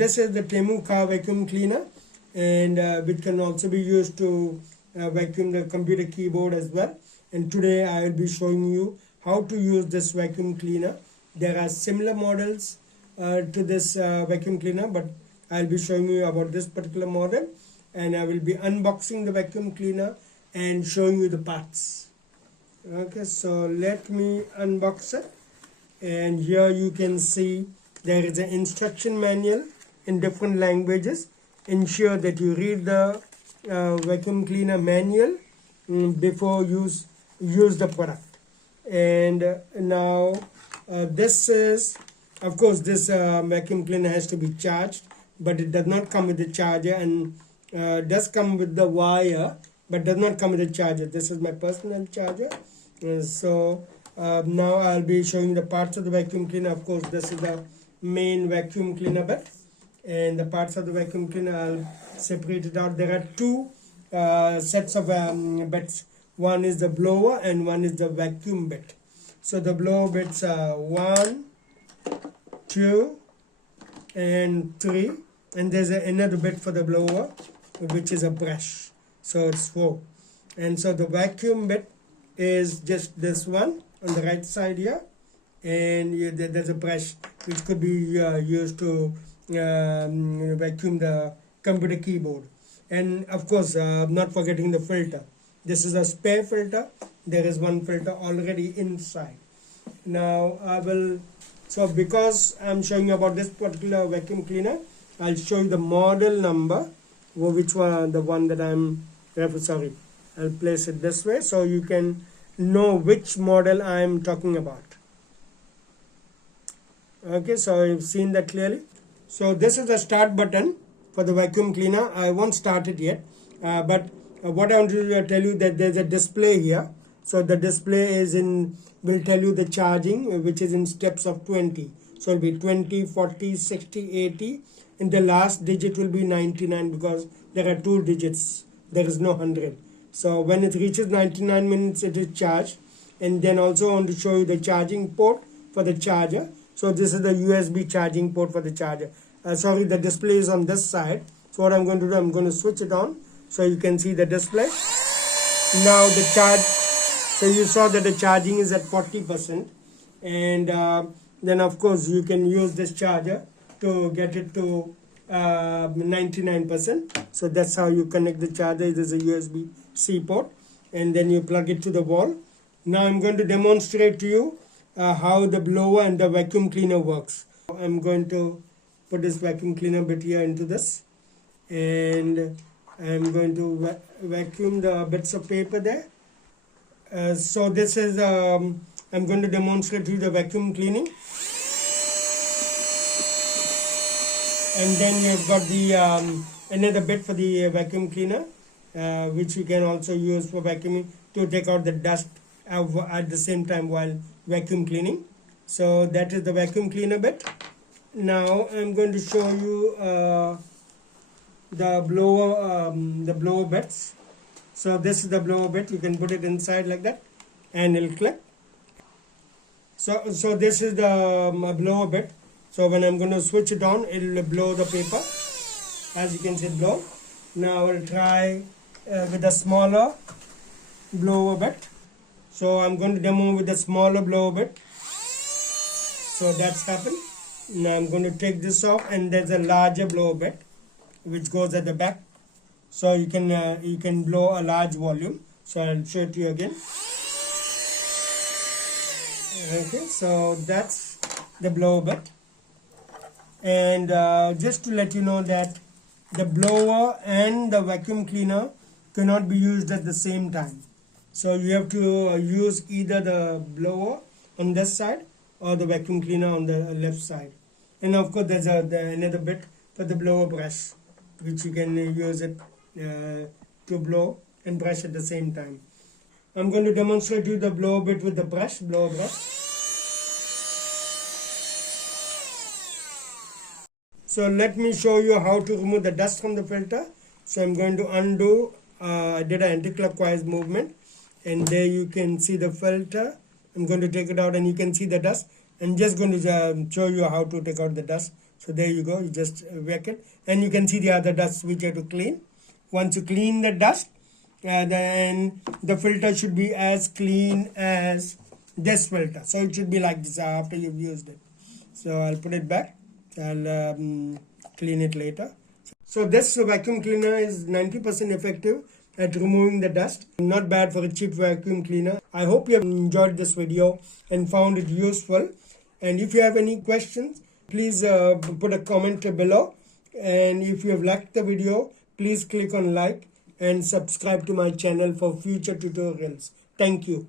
this is the Temu car vacuum cleaner, and which can also be used to vacuum the computer keyboard as well. And today I will be showing you how to use this vacuum cleaner. There are similar models to this vacuum cleaner, but I'll be showing you about this particular model, and I will be unboxing the vacuum cleaner and showing you the parts. Okay, so let me unbox it, and here you can see there is an instruction manual in different languages. Ensure that you read the vacuum cleaner manual before use the product. And now this is, of course, this vacuum cleaner has to be charged, but it does not come with the charger, and does come with the wire, but does not come with the charger. This is my personal charger. So now I'll be showing the parts of the vacuum cleaner. Of course, this is the main vacuum cleaner bit, and the parts of the vacuum cleaner I'll separate it out. There are two sets of bits. One is the blower and one is the vacuum bit. So the blower bits are 1, 2 and 3, and there's another bit for the blower, which is a brush, so it's 4. And so the vacuum bit is just this one on the right side here, and there's a brush which could be used to vacuum the computer keyboard. And of course, not forgetting the filter. This is a spare filter. There is one filter already inside. Now so because I'm showing you about this particular vacuum cleaner, I'll show you the model number, which one, the one that I'm sorry, I'll place it this way so you can know which model I'm talking about. Okay, so you've seen that clearly. So this is the start button for the vacuum cleaner. I won't start it yet, but what I want to tell you that there's a display here. So the display will tell you the charging, which is in steps of 20. So it'll be 20, 40, 60, 80, and the last digit will be 99, because there are 2 digits. There is no 100. So when it reaches 99 minutes, it is charged. And then also I want to show you the charging port for the charger. So this is the USB charging port for the charger. Sorry, the display is on this side. So what I'm going to do, I'm going to switch it on so you can see the display. Now the charge, so you saw that the charging is at 40%. And then of course you can use this charger to get it to 99%. So that's how you connect the charger. There's a USB-C port, and then you plug it to the wall. Now I'm going to demonstrate to you how the blower and the vacuum cleaner works. I'm going to put this vacuum cleaner bit here into this, and I'm going to vacuum the bits of paper there. So this is I'm going to demonstrate to you the vacuum cleaning. And then you've got the another bit for the vacuum cleaner, which you can also use for vacuuming to take out the dust at the same time while vacuum cleaning. So that is the vacuum cleaner bit. Now I'm going to show you the blower bits. So this is the blower bit. You can put it inside like that, and it'll click. So this is the blower bit. So when I'm going to switch it on, it will blow the paper. As you can see, blow. Now I'll try with a smaller blower bit. So I'm going to demo with a smaller blower bit. So that's happened. Now I'm going to take this off, and there's a larger blower bit which goes at the back. So you can blow a large volume. So I'll show it to you again. Okay, so that's the blower bit. And just to let you know that the blower and the vacuum cleaner cannot be used at the same time. So you have to use either the blower on this side or the vacuum cleaner on the left side. And of course there's another bit for the blower brush, which you can use it to blow and brush at the same time. I'm going to demonstrate to you the blower bit with the blower brush. So let me show you how to remove the dust from the filter. So I'm going to undo, I did an anti-clockwise movement, and there you can see the filter. I'm going to take it out, and you can see the dust. I'm just going to show you how to take out the dust So there you go, you just vac it, and you can see the other dust which you have to clean. Once you clean the dust, then the filter should be as clean as this filter. So it should be like this after you've used it. So I'll put it back. I'll clean it later. So this vacuum cleaner is 90% effective at removing the dust. Not bad for a cheap vacuum cleaner. I hope you have enjoyed this video and found it useful. And if you have any questions, please put a comment below. And if you have liked the video, please click on like and subscribe to my channel for future tutorials. Thank you.